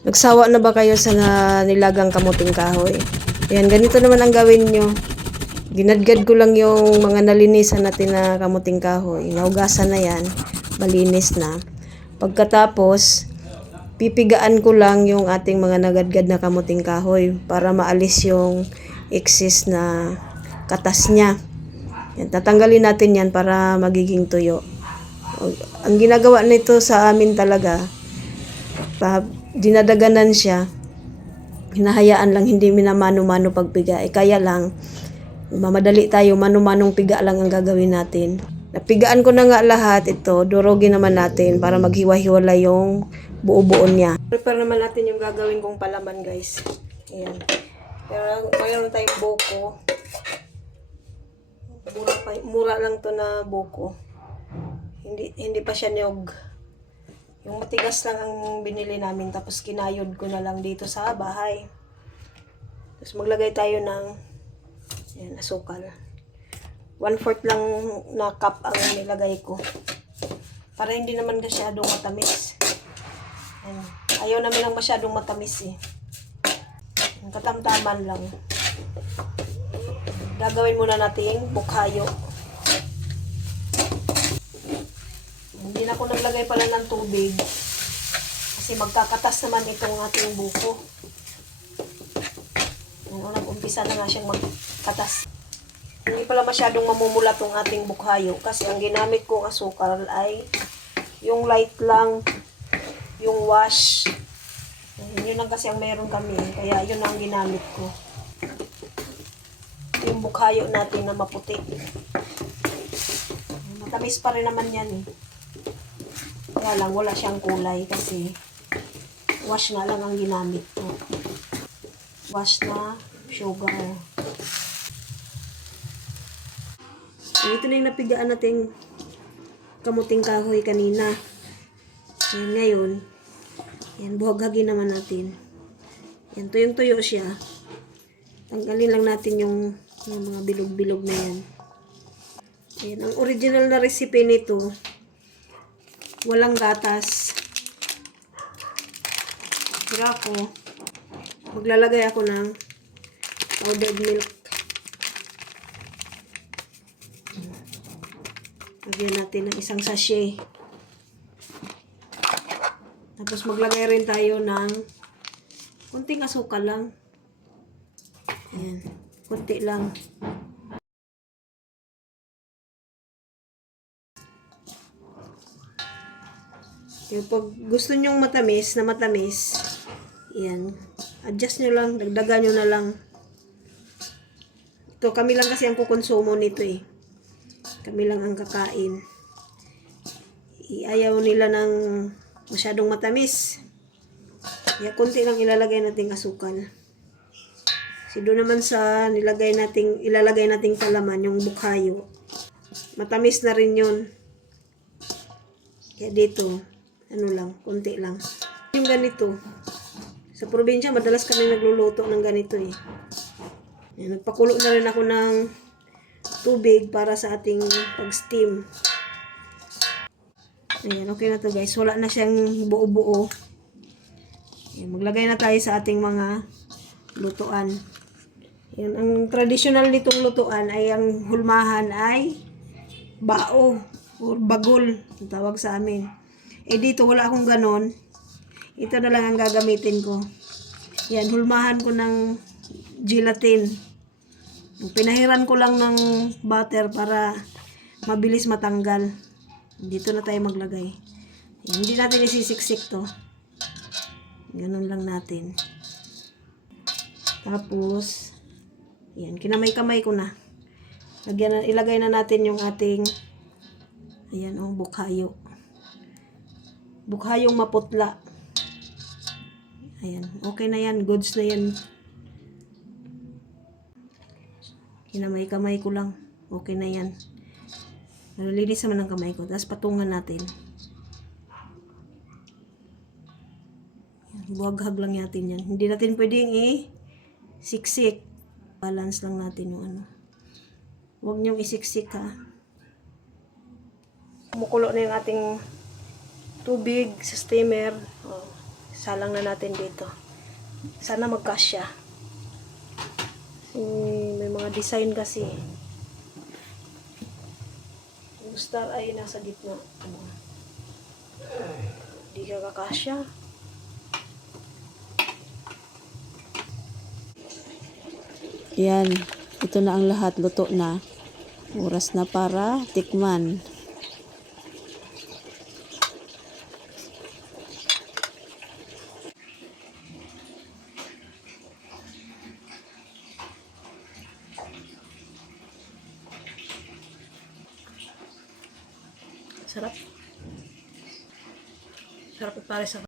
Nagsawa na ba kayo sa nilagang kamuting kahoy? Ayan, ganito naman ang gawin nyo. Ginadgad ko lang yung mga nalinisan natin na kamuting kahoy. Naugasan na yan. Malinis na. Pagkatapos, pipigaan ko lang yung ating mga nagadgad na kamuting kahoy para maalis yung excess na katas niya. Yan, tatanggalin natin yan para magiging tuyo. Ang ginagawa nito sa amin talaga, dinadaganan siya, hinahayaan lang, hindi minamano-mano pagpiga. Kaya lang, mamadali tayo, mano-manong piga lang ang gagawin natin. Napigaan ko na nga lahat ito, durugin naman natin para maghiwa-hiwala yung buo-buo niya. Prepare naman natin yung gagawin kong palaman, guys. Ayan. Pero mayroon tayong buko. Mura lang to na buko. Hindi pa siya niyog. Yung matigas lang ang binili namin, tapos kinayod ko na lang dito sa bahay. Tapos maglagay tayo ng asukal. 1/4 lang na cup ang nilagay ko. Para hindi naman masyadong matamis. Ayan. Ayaw namin lang masyadong matamis eh. Katamtaman lang. Gagawin muna natin bukhayo. Hindi na ako naglagay pala ng tubig. Kasi magkakatas naman itong ating buko. Nag-umpisa na nga siyang magkatas. Hindi pala masyadong mamumula tong ating bukhayo. Kasi ang ginamit kong asukal ay yung light lang, yung wash. Yun lang kasi ang meron kami. Kaya yun ang ginamit ko. Yung bukhayo natin na maputi. Matamis pa rin naman yan eh. Kaya lang wala siyang kulay kasi wash nga lang ang ginamit ko. Wash na sugar. Ito na yung napigaan nating kamuting kahoy kanina. Yan ngayon. Yan, buhaghagin naman natin. Yan, tuyong-tuyo siya. Tanggalin lang natin yung mga bilog-bilog na yan. Yan, ang original na recipe nito, walang gatas. Pero ako, maglalagay ako ng powdered milk. Lagyan natin ng isang sachet. Tapos maglagay rin tayo ng kunting asukal lang. Ayan, kunti lang. Yung pag gusto nyong matamis, yan, adjust nyo lang, dagdagan nyo na lang. Ito, kami lang kasi ang kukonsumo nito eh. Kami lang ang kakain. Ayaw nila ng masyadong matamis. Kaya kunti lang ilalagay nating asukal. Kasi doon naman sa ilalagay nating palaman, yung bukhayo. Matamis na rin yun. Kaya dito, ano lang, kunti lang. Yung ganito, sa probinsya, madalas kami nagluluto ng ganito eh. Yan, nagpakulo na rin ako ng tubig para sa ating pag-steam. Ayan, okay na to guys. Wala na siyang buo-buo. Maglagay na tayo sa ating mga lutuan. Yan, ang traditional nitong lutuan ay ang hulmahan ay bao o bagol, ang tawag sa amin. Eh dito wala akong ganon. Ito na lang ang gagamitin ko. Yan, hulmahan ko ng gelatin. Pinahiran ko lang ng butter para mabilis matanggal. Dito na tayo maglagay. Yan, hindi natin isisiksik to. Ganun lang natin. Tapos, yan, kinamay-kamay ko na. Ilagay na natin yung ating, ayan, bukhayo. Bukhayong maputla. Ayan, okay na yan. Goods na yan. Kinamay-kamay ko lang. Okay na yan. Nalilinis naman ang kamay ko. Tapos patungan natin. Buhaghag lang natin yan. Hindi natin pwedeng siksik. Balance lang natin yung ano. Huwag niyong isiksik ha. Kumukulo na yung ating tubig sa steamer. Salang na natin dito. Sana magkasya. May mga design kasi. Yung star ay nasa gitna. Hindi ka kakasya. Yan. Ito na ang lahat. Luto na. Oras na para tikman. Sarap. Sarap at pare sa